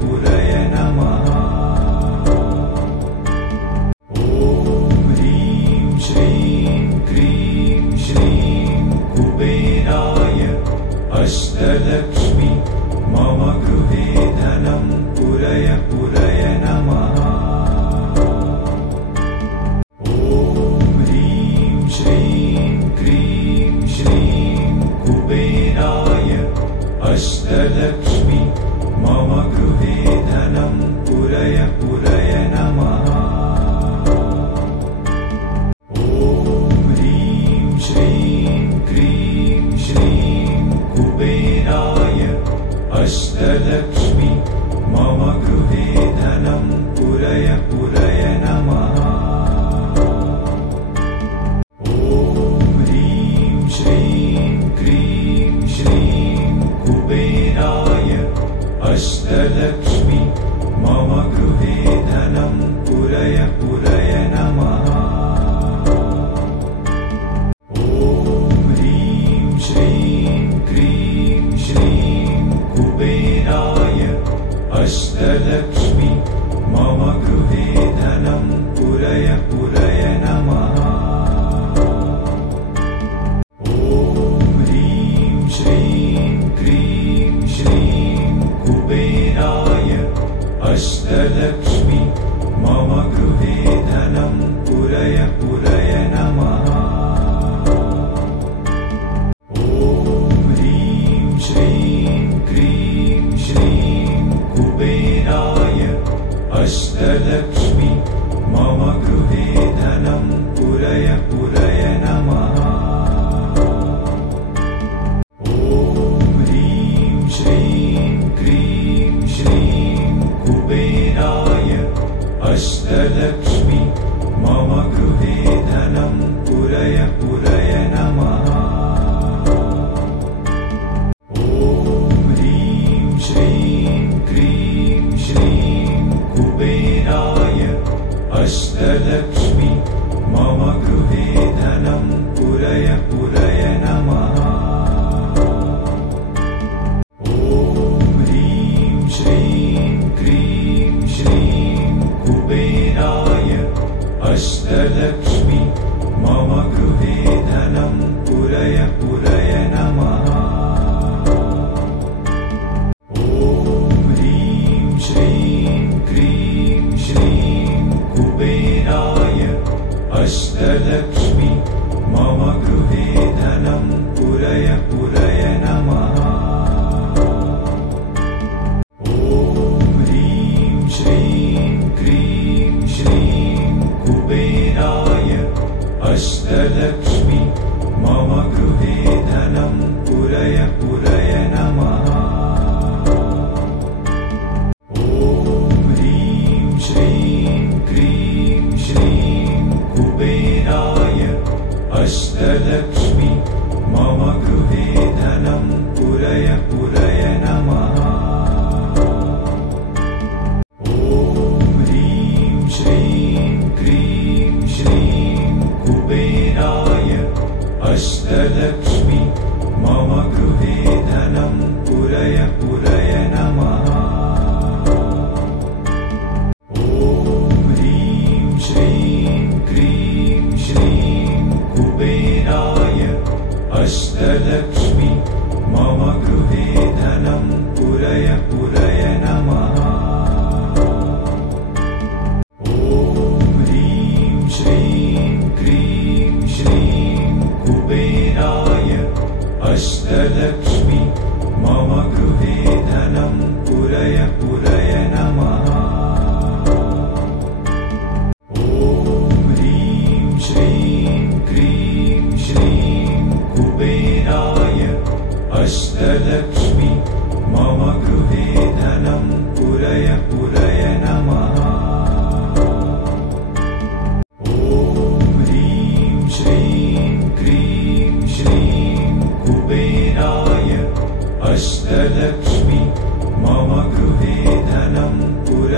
पुरय नमः। ॐ ह्रीं श्रीं क्रीं श्रीं कुबेराय अष्टलक्ष्मी मम गृहे धनं पुरय पुरय नमः। ॐ ह्रीं श्रीं क्रीं श्रीं कुबेराय अष्टलक्ष्मी मम गृहे धनं पुरय पुरय नमः। ॐ ह्रीं श्रीं क्रीं श्रीं कुबेराय अष्टलक्ष्मी मम गृहे धनं पुरय पुरय नमः। ॐ ह्रीं श्रीं क्रीं श्रीं कुबेराय अष्टलक्ष्मी मम गृहे धनं पुरय पुरय नमः। ॐ ह्रीं श्रीं क्रीं श्रीं कुबेराय अष्टलक्ष्मी मम गृहे धनं पुरय पुरय नमः। ॐ ह्रीं श्रीं क्रीं श्रीं कुबेराय अष्टलक्ष्मी मम गृहे धनं पुरय पुरय नमः। ॐ ह्रीं श्रीं क्रीं श्रीं कुबेराय अष्टलक्ष्मी मम गृहे धनं पुरय पुरय नमः। ॐ ह्रीं श्रीं क्रीं श्रीं कुबेराय अष्टलक्ष्मी मम गृहे धनं पुरय पुरय नमः। ॐ ह्रीं श्रीं क्रीं श्रीं कुबेराय अष्टलक्ष्मी मम गृहे धनं पुरय पुरय नमः। ॐ ह्रीं श्रीं क्रीं श्रीं कुबेराय अष्टलक्ष्मी मम गृहे धनं पुरय पुरय नमः। ॐ ह्रीं श्रीं क्रीं श्रीं कुबेराय अष्टलक्ष्मी मम गृहे धनं पुरय पुरय नमः। ॐ ह्रीं श्रीं क्रीं श्रीं कुबेराय अष्टलक्ष्मी मम गृहे धनं पुरय पुरय नमः। ॐ ह्रीं श्रीं क्रीं श्रीं कुबेराय अष्टलक्ष्मी मम गृहे धनं पुरय पुरय नमः। ॐ ह्रीं श्रीं क्रीं श्रीं कुबेराय अष्टलक्ष्मी मम गृहे धनं पुरय पुरय नमः। ॐ ह्रीं श्रीं क्रीं श्रीं कुबेराय अष्टलक्ष्मी मम गृहे धनं पुरय पुरय नमः। ॐ ह्रीं श्रीं क्रीं श्रीं कुबेराय अष्टलक्ष्मी मम गृहे धनं पुरय पुरय नमः। ॐ ह्रीं श्रीं क्रीं श्रीं कुबेराय अष्टलक्ष्मी मम गृहे धनं पुरय पुरय नमः। ॐ ह्रीं श्रीं क्रीं श्रीं कुबेराय अष्टलक्ष्मी मम गृहे धनं पुरय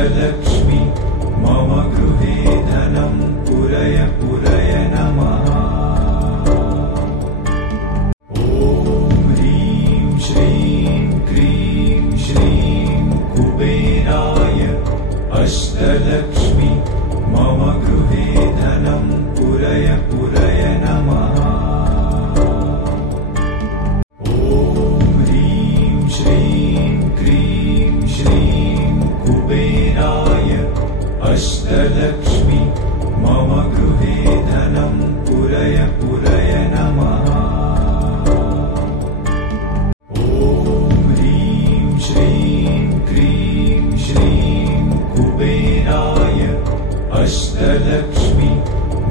अष्टलक्ष्मी मम गृहे धनं पुरय पुरय नमः। ॐ ह्रीं श्रीं क्रीं श्रीं कुबेराय अष्टलक्ष्मी मम गृहे धनं पुरय पुरय नमः। ॐ ह्रीं श्रीं क्रीं श्रीं कुबेराय अष्टलक्ष्मी मम गृहे धनं पुरय पुरय नमः। ॐ ह्रीं श्रीं क्रीं श्रीं कुबेराय अष्टलक्ष्मी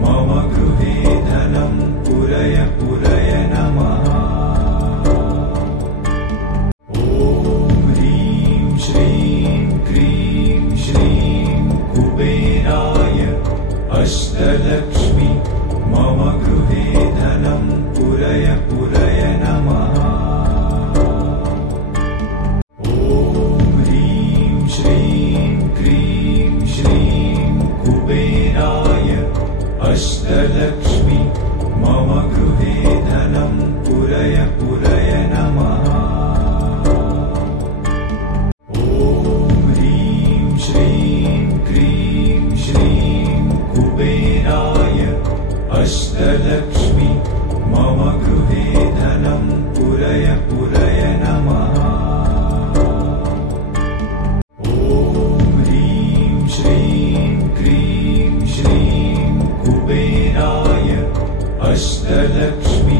मम गृहे धनं पुरय पुरय नमः। ॐ ह्रीं श्रीं क्रीं श्रीं कुबेराय अष्टलक्ष्मी मम गृहे धनं पुरय पुरय नमः। ॐ ह्रीं श्रीं क्रीं श्रीं कुबेराय अष्टलक्ष्मी मम गृहे धनं पुरय पुरय नमः। ॐ ह्रीं श्रीं क्रीं श्रीं कुबेराय अष्टलक्ष्मी मम गृहे धनं पुरय पुरय नमः। ॐ ह्रीं श्रीं क्रीं श्रीं कुबेराय अष्टलक्ष्मी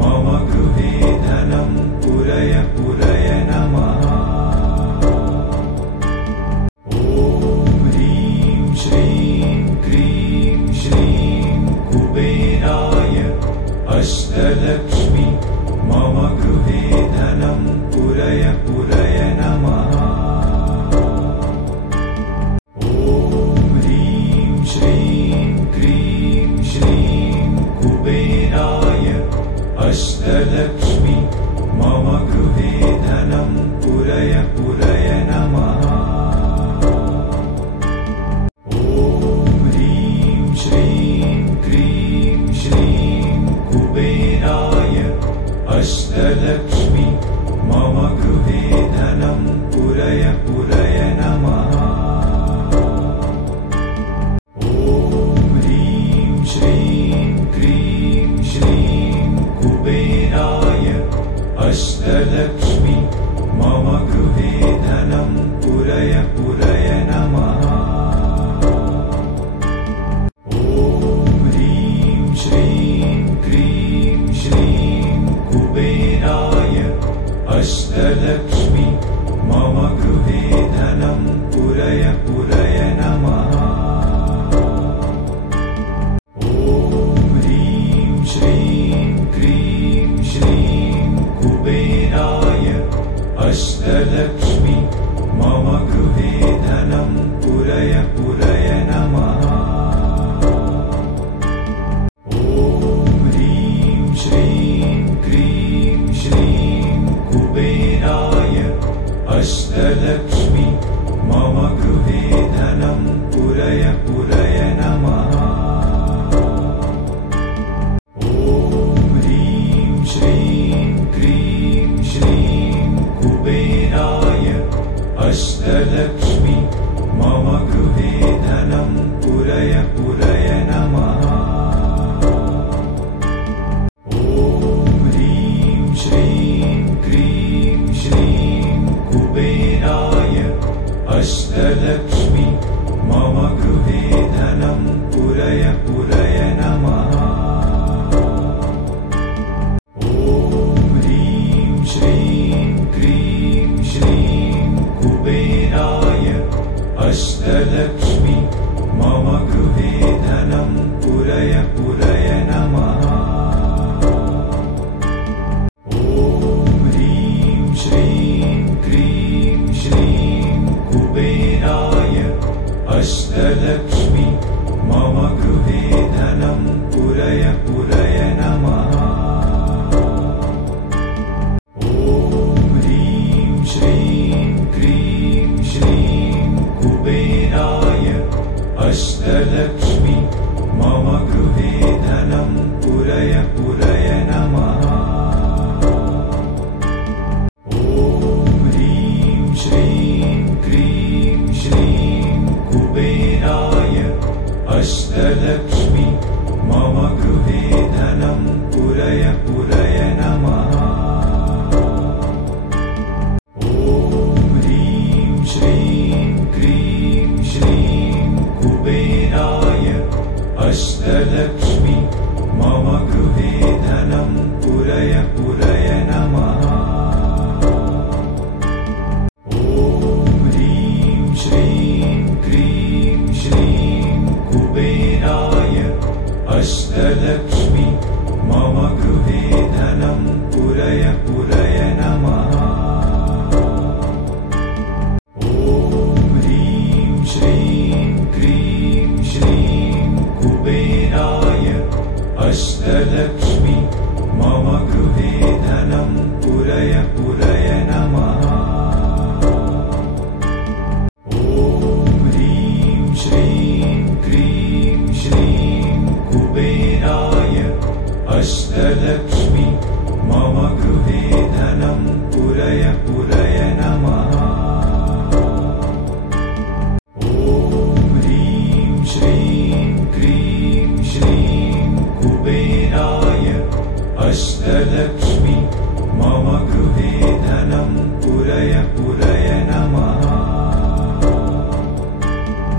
मम गृहे धनं पुरय पुरय नमः। ॐ ह्रीं श्रीं क्रीं श्रीं कुबेराय अष्टलक्ष्मी मम गृहे धनं पुरय पुरय नमः। ॐ ह्रीं श्रीं क्रीं श्रीं कुबेराय अष्टलक्ष्मी मम गृहे धनं पुरय पुरय नमः। ॐ ह्रीं श्रीं क्रीं श्रीं कुबेराय अष्टलक्ष्मी मम गृहे धनं पुरय पुरय नमः। ॐ ह्रीं श्रीं क्रीं श्रीं कुबेराय अष्टलक्ष्मी मम गृहे धनं पुरय पुरय नमः। ॐ ह्रीं श्रीं क्रीं श्रीं कुबेराय अष्टलक्ष्मी मम गृहे धनं पुरय पुरय नमः। ॐ ह्रीं श्रीं क्रीं श्रीं कुबेराय अष्टलक्ष्मी मम गृहे धनं पुरय पुरय नमः। ॐ ह्रीं श्रीं क्रीं श्रीं कुबेराय अष्टलक्ष्मी मम गृहे धनं पुरय पुरय नमः। ॐ ह्रीं श्रीं क्रीं श्रीं कुबेराय अष्टलक्ष्मी मम गृहे धनं पुरय पुरय नमः। ॐ ह्रीं श्रीं क्रीं श्रीं कुबेराय अष्टलक्ष्मी मम गृहे धनं पुरय पुरय नमः। ॐ ह्रीं श्रीं क्रीं श्रीं कुबेराय अष्टलक्ष्मी मम गृहे धनं पुरय पुरय नमः। ॐ ह्रीं श्रीं क्रीं श्रीं कुबेराय अष्टलक्ष्मी मम गृहे धनं पुरय पुरय नमः। ॐ ह्रीं श्रीं क्रीं श्रीं कुबेराय अष्टलक्ष्मी मम गृहे धनं पुरय पुरय नमः। ॐ ह्रीं श्रीं क्रीं श्रीं कुबेराय अष्टलक्ष्मी मम गृहे धनं पुरय पुरय नमः। ॐ ह्रीं श्रीं क्रीं श्रीं कुबेराय अष्टलक्ष्मी मम गृहे धनं पुरय पुरय नमः। ॐ ह्रीं श्रीं क्रीं श्रीं कुबेराय अष्टलक्ष्मी मम गृहे धनं पुरय पुरय नमः। ॐ ह्रीं श्रीं क्रीं श्रीं कुबेराय अष्टलक्ष्मी मम गृहे धनं पुरय पुरय नमः। ॐ ह्रीं श्रीं क्रीं श्रीं कुबेराय अष्टलक्ष्मी मम गृहे धनं पुरय पुरय नमः। ॐ ह्रीं श्रीं क्रीं श्रीं कुबेराय अष्टलक्ष्मी मम गृहे धनं पुरय पुरय